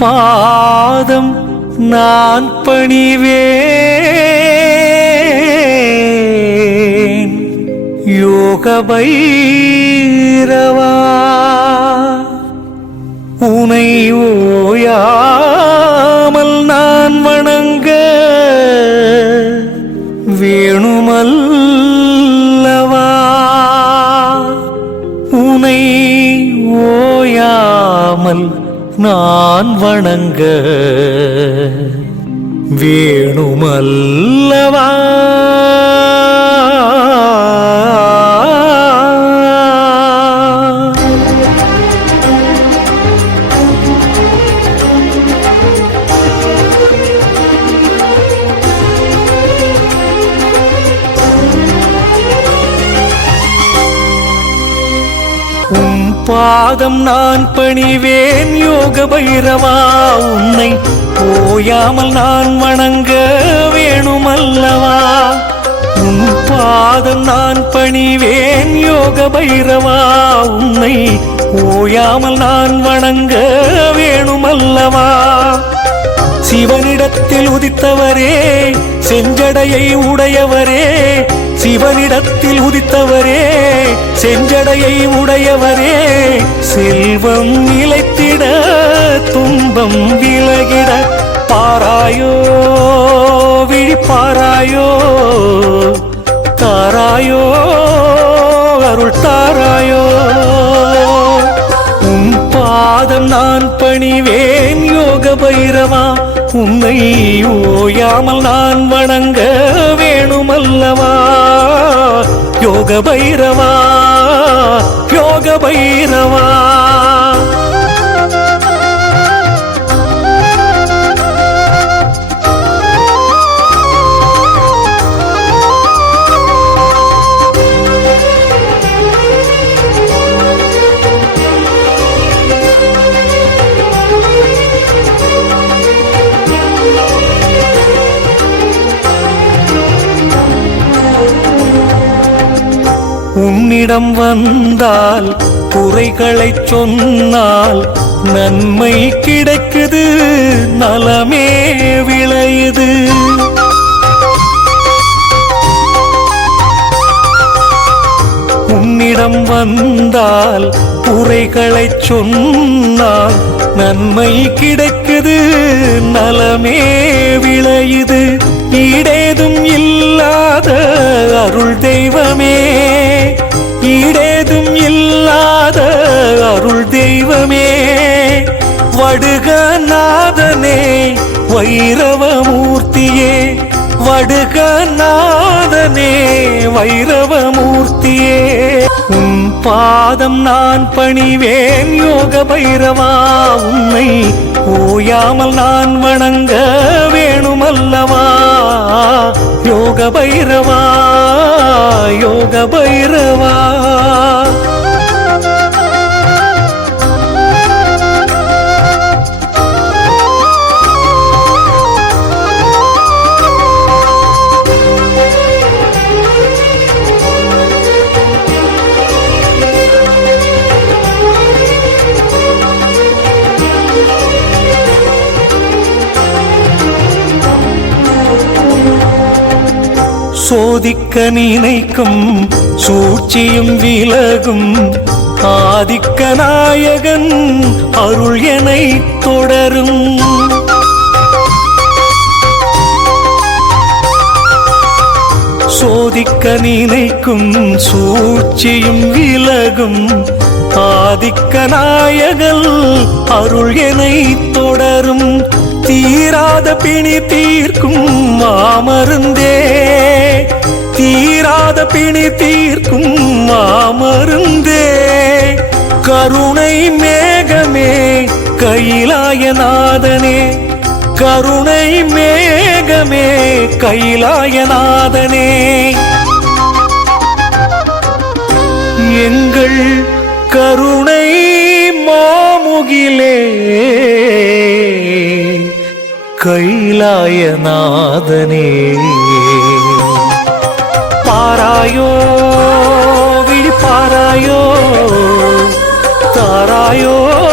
பாதம் நான் பணிவேன். யோக பைரவா உனை ஓயாமல் நான் வணங்க வேணுமல்லவா. உனை ஓயாமல் நான் வணங்க. வேணுமல்லவா? பாதம் நான் பணிவேன் யோக பைரவா. உன்னை போயாமல் நான் வணங்க வேணுமல்லவா. உன் பாதம் நான் பணிவேன் யோக பைரவா. உன்னை ஓயாமல் நான் வணங்க வேணுமல்லவா. சிவனிடத்தில் உதித்தவரே செஞ்சடையை உடையவரே. சிவனிடத்தில் உதித்தவரே செஞ்சடையை உடையவரே. செல்வம் நிலைத்திட துன்பம் விலகிட பாராயோ விழிப்பாராயோ தாராயோ அருள் தாராயோ. உன் பாதம் நான் பணிவேன் யோக பைரவா. உன்னை ஓயாமல் நான் வணங்க வேணுமல்லவா. யோக பைரவா யோக பைரவா. என்னிடம் வந்தால் குறைகளை சொன்னால் நன்மை கிடைக்குது நலமே விளையுது. உன்னிடம் வந்தால் குறைகளை சொன்னால் நன்மை கிடைக்குது நலமே விளையுது. இடேதும் இல்லாத அருள் தெய்வமே. தெய்வமே வடுக நாதனே வைரவமூர்த்தியே வடுக நாதனே வைரவமூர்த்தியே. உன் பாதம் நான் பணிவேன் யோக பைரவா உன்னை ஓயாமல் நான் வணங்க வேணுமல்லவா. யோக பைரவா யோக பைரவா சோதிக்க நினைக்கும் சூழ்ச்சியும் விலகும். ஆதிக்க நாயகன் அருள் என தொடரும். சோதிக்க நினைக்கும் சூழ்ச்சியும் விலகும். ஆதிக்க நாயகல் அருள் என தொடரும். தீராத பிணி தீர்க்கும் மாமருந்தே. தீராத பிணி தீர்க்கும் மாமருந்தே. கருணை மேகமே கைலாயநாதனே. கருணை மேகமே கைலாயநாதனே. எங்கள் கருணை மாமுகிலே கைலாயநாதனே. பாராயோ விழிப்பாராயோ தாராயோ அருள்